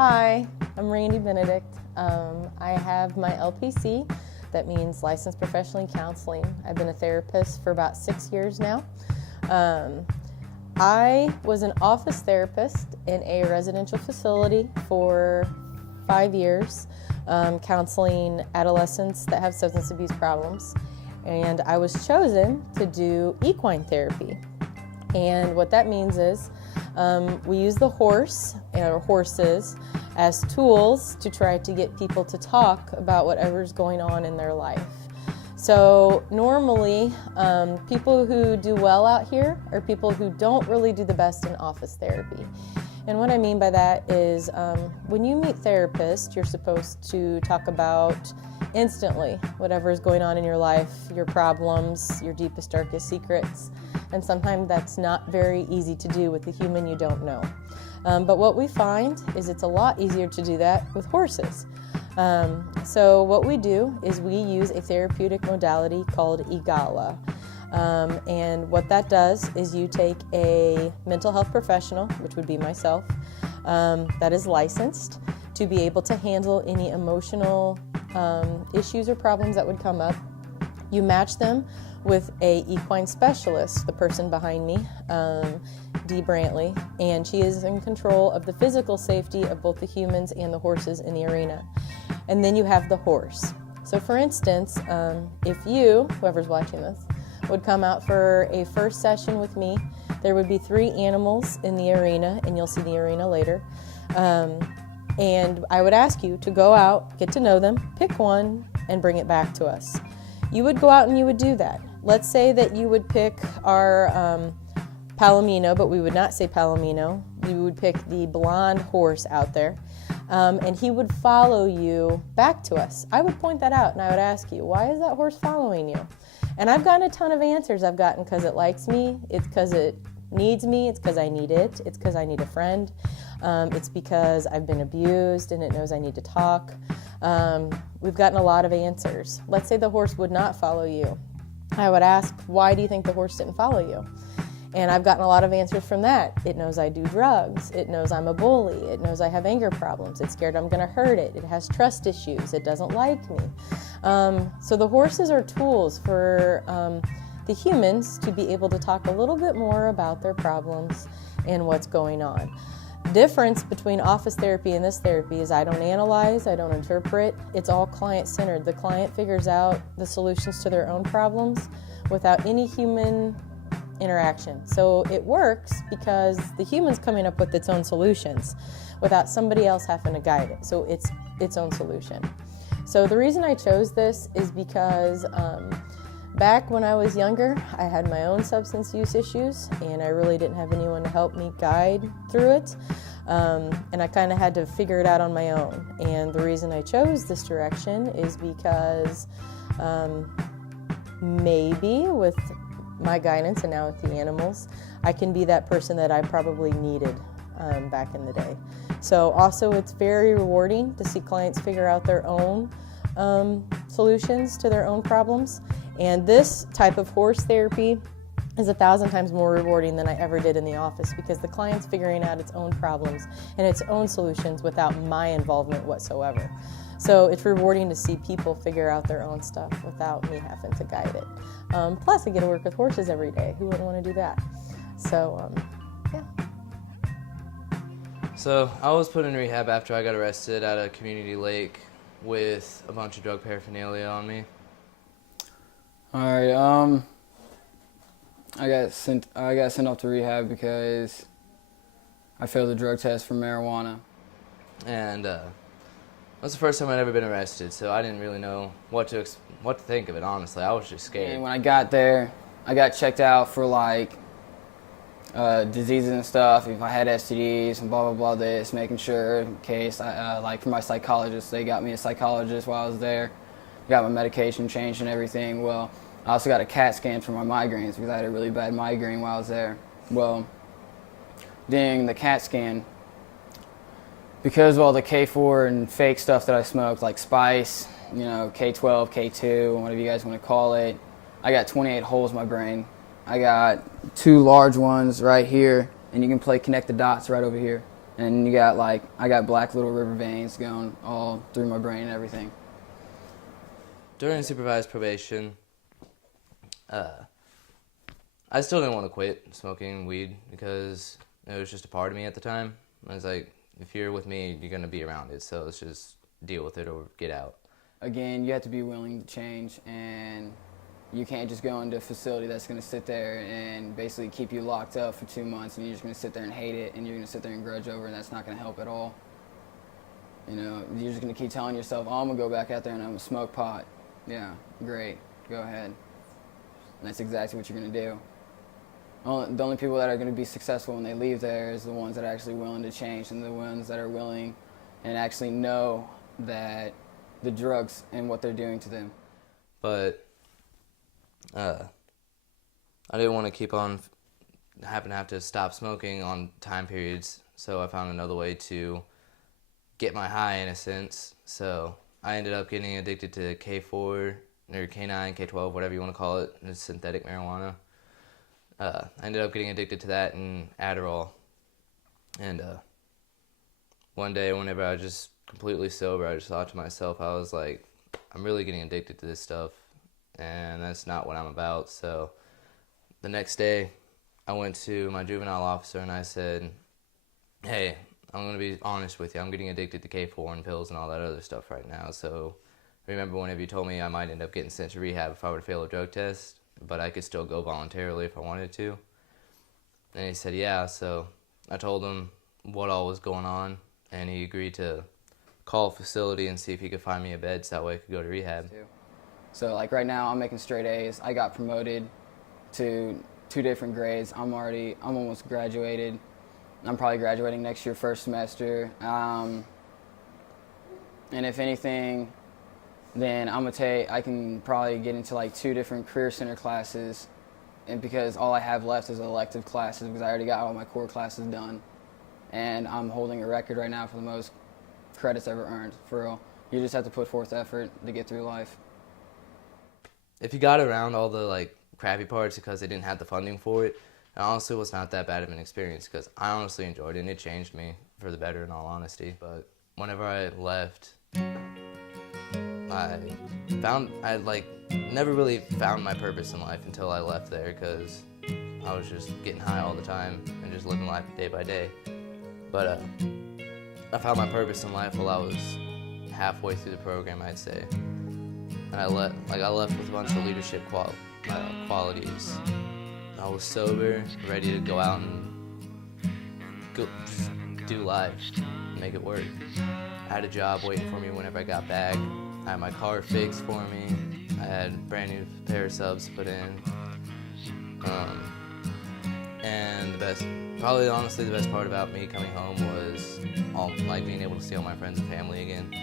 Hi, I'm Randy Benedict. I have my LPC, that means Licensed Professionally Counseling. I've been a therapist for about 6 years now. I was an office therapist in a residential facility for 5 years, counseling adolescents that have substance abuse problems. And I was chosen to do equine therapy. And what that means is we use the horse or horses as tools to try to get people to talk about whatever's going on in their life. So normally, people who do well out here are people who don't really do the best in office therapy. And what I mean by that is when you meet therapists, you're supposed to talk about instantly whatever is going on in your life, your problems, your deepest, darkest secrets. And sometimes that's not very easy to do with a human you don't know. But what we find is it's a lot easier to do that with horses. So what we do is we use a therapeutic modality called EGALA. And what that does is you take a mental health professional, which would be myself, that is licensed to be able to handle any emotional issues or problems that would come up. You match them with a equine specialist, the person behind me, Dee Brantley, and she is in control of the physical safety of both the humans and the horses in the arena. And then you have the horse. So for instance, if you, whoever's watching this, would come out for a first session with me, there would be 3 animals in the arena, and you'll see the arena later. And I would ask you to go out, get to know them, pick one, and bring it back to us. You would go out and you would do that. Let's say that you would pick our Palomino, but we would not say Palomino. You would pick the blonde horse out there, and he would follow you back to us. I would point that out, and I would ask you, why is that horse following you? And I've gotten a ton of answers. I've gotten because it likes me, it's because it needs me, it's because I need it, it's because I need a friend, it's because I've been abused and it knows I need to talk. We've gotten a lot of answers. Let's say the horse would not follow you. I would ask, why do you think the horse didn't follow you? And I've gotten a lot of answers from that. It knows I do drugs. It knows I'm a bully. It knows I have anger problems. It's scared I'm going to hurt it. It has trust issues. It doesn't like me. So the horses are tools for the humans to be able to talk a little bit more about their problems and what's going on. Difference between office therapy and this therapy is I don't analyze, I don't interpret, it's all client-centered. The client figures out the solutions to their own problems without any human interaction. So it works because the human's coming up with its own solutions without somebody else having to guide it. So it's its own solution. So the reason I chose this is because back when I was younger, I had my own substance use issues, and I really didn't have anyone to help me guide through it. And I kind of had to figure it out on my own. And the reason I chose this direction is because maybe with my guidance and now with the animals, I can be that person that I probably needed back in the day. So also it's very rewarding to see clients figure out their own solutions to their own problems. And this type of horse therapy is 1,000 times more rewarding than I ever did in the office because the client's figuring out its own problems and its own solutions without my involvement whatsoever. So it's rewarding to see people figure out their own stuff without me having to guide it. Plus, I get to work with horses every day. Who wouldn't want to do that? So, yeah. So I was put in rehab after I got arrested at a community lake with a bunch of drug paraphernalia on me. All right. I got sent off to rehab because I failed the drug test for marijuana. And that was the first time I'd ever been arrested, so I didn't really know what to think of it, honestly. I was just scared. And when I got there, I got checked out for, like, diseases and stuff, if I had STDs and blah, blah, blah, this, making sure in case, like, for my psychologist, they got me a psychologist while I was there. Got my medication changed and everything. Well, I also got a CAT scan for my migraines because I had a really bad migraine while I was there. Well, during the CAT scan, because of all the K4 and fake stuff that I smoked, like spice, you know, K12, K2, whatever you guys want to call it, I got 28 holes in my brain. I got 2 large ones right here, and you can connect the dots right over here. And you got like, I got black little river veins going all through my brain and everything. During supervised probation, I still didn't want to quit smoking weed because it was just a part of me at the time. I was like, if you're with me, you're going to be around it, so let's just deal with it or get out. Again, you have to be willing to change, and you can't just go into a facility that's going to sit there and basically keep you locked up for 2 months, and you're just going to sit there and hate it, and you're going to sit there and grudge over, and that's not going to help at all. You know, you're just going to keep telling yourself, oh, I'm going to go back out there and I'm going to smoke pot. Yeah, great, go ahead. And that's exactly what you're going to do. The only people that are going to be successful when they leave there is the ones that are actually willing to change, and the ones that are willing and actually know that the drugs and what they're doing to them. But I didn't want to keep on having to have to stop smoking on time periods, so I found another way to get my high in a sense. So I ended up getting addicted to K4 or K9, K12, whatever you want to call it. It's synthetic marijuana. I ended up getting addicted to that and Adderall. And one day, whenever I was just completely sober, I just thought to myself, I was like, I'm really getting addicted to this stuff, and that's not what I'm about. So the next day, I went to my juvenile officer and I said, hey, I'm going to be honest with you. I'm getting addicted to K4 and pills and all that other stuff right now. So remember whenever you told me I might end up getting sent to rehab if I were to fail a drug test, but I could still go voluntarily if I wanted to? And he said, yeah. So I told him what all was going on, and he agreed to call a facility and see if he could find me a bed so that way I could go to rehab. So like right now I'm making straight A's. I got promoted to 2 different grades. I'm almost graduated. I'm probably graduating next year, first semester. And if anything, then I can probably get into like 2 different career center classes, and because all I have left is elective classes because I already got all my core classes done. And I'm holding a record right now for the most credits ever earned, for real. You just have to put forth effort to get through life. If you got around all the like crappy parts because they didn't have the funding for it, it honestly was not that bad of an experience because I honestly enjoyed it and it changed me for the better, in all honesty. But whenever I left, I never really found my purpose in life until I left there because I was just getting high all the time and just living life day by day. But I found my purpose in life while I was halfway through the program, I'd say. And I left with a bunch of leadership qualities. I was sober, ready to go out and do life, make it work. I had a job waiting for me whenever I got back. I had my car fixed for me. I had a brand new pair of subs to put in. And honestly, the best part about me coming home was being able to see all my friends and family again.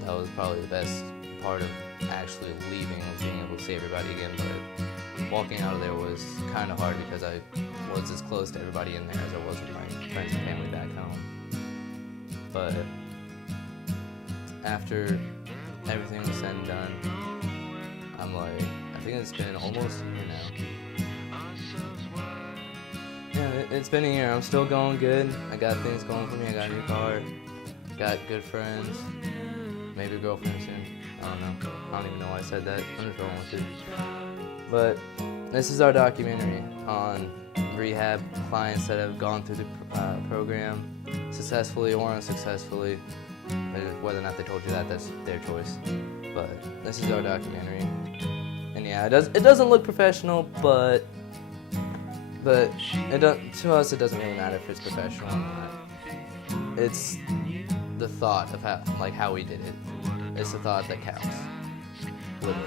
That was probably the best part of actually leaving, was being able to see everybody again. But walking out of there was kind of hard because I was as close to everybody in there as I was with my friends and family back home. But after everything was said and done, I'm like, I think it's been almost a year now. Yeah, it's been a year. I'm still going good. I got things going for me. I got a new car. Got good friends. Maybe a girlfriend soon. I don't know. I don't even know why I said that. I'm just rolling with it. But this is our documentary on rehab clients that have gone through the program successfully or unsuccessfully. Whether or not they told you that, that's their choice. But this is our documentary. And yeah, it doesn't look professional, but to us it doesn't really matter if it's professional or not. It's the thought of how we did it. It's the thought that counts, literally.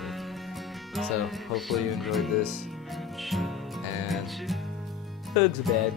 So hopefully you enjoyed this, and hugs are bad.